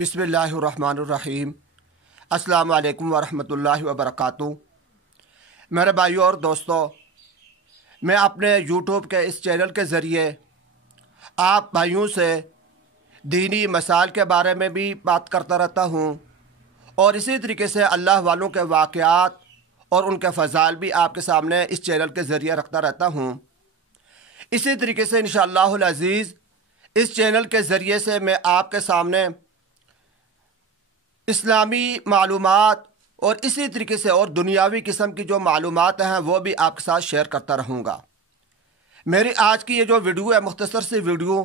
बिस्मिल्लाहिर्रहमानिर्रहीम। अस्सलामु अलैकुम वरहमतुल्लाहि वबरकातुहू। मेरे भाइयों और दोस्तों, मैं अपने यूट्यूब के इस चैनल के ज़रिए आप भाइयों से दीनी मसाइल के बारे में भी बात करता रहता हूँ और इसी तरीके से अल्लाह वालों के वाक़यात और उनके फ़ज़ाइल भी आपके सामने इस चैनल के ज़रिए रखता रहता हूँ। इसी तरीके से इंशाअल्लाहुल अज़ीज़ इस चैनल के ज़रिए से मैं आपके सामने इस्लामी मालूमात और इसी तरीके से और दुनियावी किस्म की जो मालूमात हैं वो भी आपके साथ शेयर करता रहूँगा। मेरी आज की ये जो वीडियो है, मुख्तसर सी वीडियो,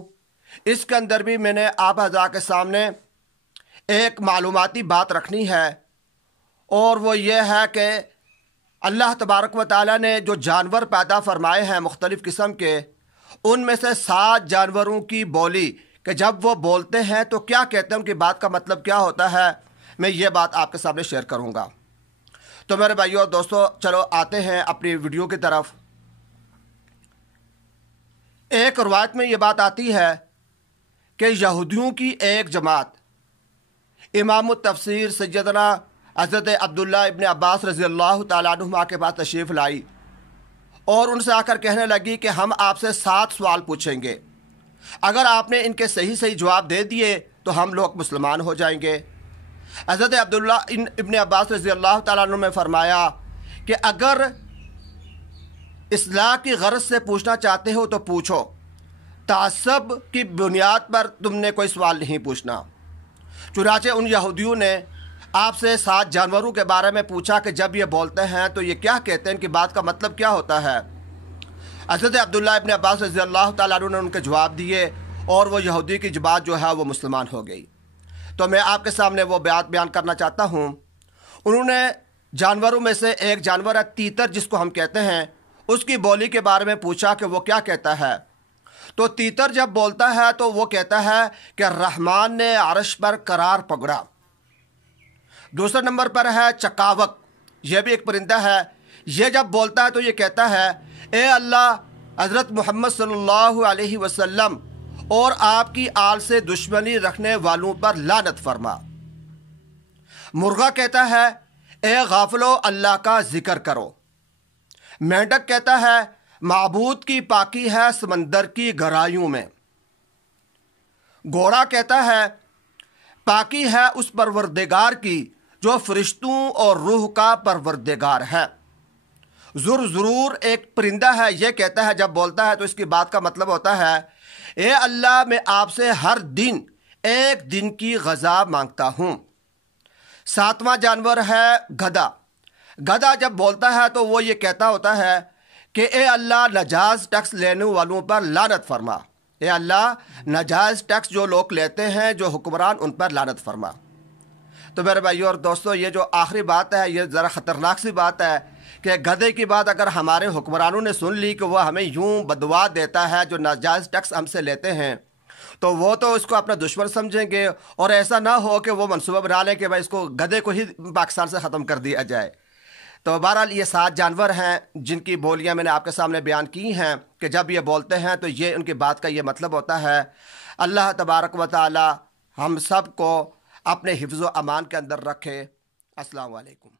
इसके अंदर भी मैंने आप हज़रात के सामने एक मालूमाती बात रखनी है और वो ये है कि अल्लाह तबारक व तआला ने जो जानवर पैदा फरमाए हैं मुख्तलिफ़ किस्म के, उनमें से 7 जानवरों की बोली कि जब वो बोलते हैं तो क्या कहते हैं, उनकी बात का मतलब क्या होता है, मैं ये बात आपके सामने शेयर करूंगा। तो मेरे भाइयों और दोस्तों, चलो आते हैं अपनी वीडियो की तरफ। एक रवायत में ये बात आती है कि यहूदियों की एक जमात इमाम तफसीर सैयदना हज़रत अब्दुल्ला इब्न अब्बास रज़ी अल्लाह तआला अन्हुमा के पास तशरीफ़ लाई और उनसे आकर कहने लगी कि हम आपसे 7 सवाल पूछेंगे, अगर आपने इनके सही सही जवाब दे दिए तो हम लोग मुसलमान हो जाएंगे। हज़रत अब्दुल्ला इब्न अब्बास रज़ी अल्लाह तआला अन्हु में फ़रमाया कि अगर इस्लाह की गरज से पूछना चाहते हो तो पूछो, तासब की बुनियाद पर तुमने कोई सवाल नहीं पूछना। चुनाचे उन यहूदियों ने आपसे 7 जानवरों के बारे में पूछा कि जब ये बोलते हैं तो ये क्या कहते हैं, इनकी बात का मतलब क्या होता है। हज़रत अब्दुल्ला इब्न अब्बास रज़ी अल्लाह तआला अन्हु ने उनके जवाब दिए और वो यहूदी की जमात जो है वो मुसलमान हो गई। तो मैं आपके सामने वो बात बयान करना चाहता हूँ। उन्होंने जानवरों में से एक जानवर है तीतर, जिसको हम कहते हैं, उसकी बोली के बारे में पूछा कि वो क्या कहता है। तो तीतर जब बोलता है तो वो कहता है कि रहमान ने अर्श पर करार पकड़ा। दूसरे नंबर पर है चकावक, यह भी एक परिंदा है। यह जब बोलता है तो ये कहता है, ए अल्लाह, हज़रत मोहम्मद सल्लल्लाहु अलैहि वसल्लम और आपकी आल से दुश्मनी रखने वालों पर लानत फरमा। मुर्गा कहता है, ए गाफलो, अल्लाह का जिक्र करो। मेंढक कहता है, माबूद की पाकी है समंदर की गहराइयों में। घोड़ा कहता है, पाकी है उस परवरदिगार की जो फरिश्तों और रूह का परवरदिगार है। ज़रूर एक परिंदा है, यह कहता है, जब बोलता है तो इसकी बात का मतलब होता है, ए अल्लाह, मैं आपसे हर दिन एक दिन की गज़ा मांगता हूँ। 7वां जानवर है गधा। गधा जब बोलता है तो वो ये कहता होता है कि ए अल्लाह, नाजायज़ टैक्स लेने वालों पर लानत फरमा। ए अल्लाह, नाजायज़ टैक्स जो लोग लेते हैं, जो हुक्मरान, उन पर लानत फरमा। तो मेरे भाइयों और दोस्तों, ये जो आखिरी बात है ये ज़रा ख़तरनाक सी बात है कि गधे की बात अगर हमारे हुक्मरानों ने सुन ली कि वह हमें यूं बदवा देता है, जो नाजायज़ टैक्स हमसे लेते हैं, तो वो तो इसको अपना दुश्मन समझेंगे और ऐसा ना हो कि वो मनसूबा बना लें कि भाई इसको गधे को ही पाकिस्तान से ख़त्म कर दिया जाए। तो बहरहाल ये 7 जानवर हैं जिनकी बोलियां मैंने आपके सामने बयान की हैं कि जब ये बोलते हैं तो ये उनकी बात का ये मतलब होता है। अल्लाह तबारक व तआला हम सब को अपने हिफ्ज़ व अमान के अंदर रखे। अस्सलाम वालेकुम।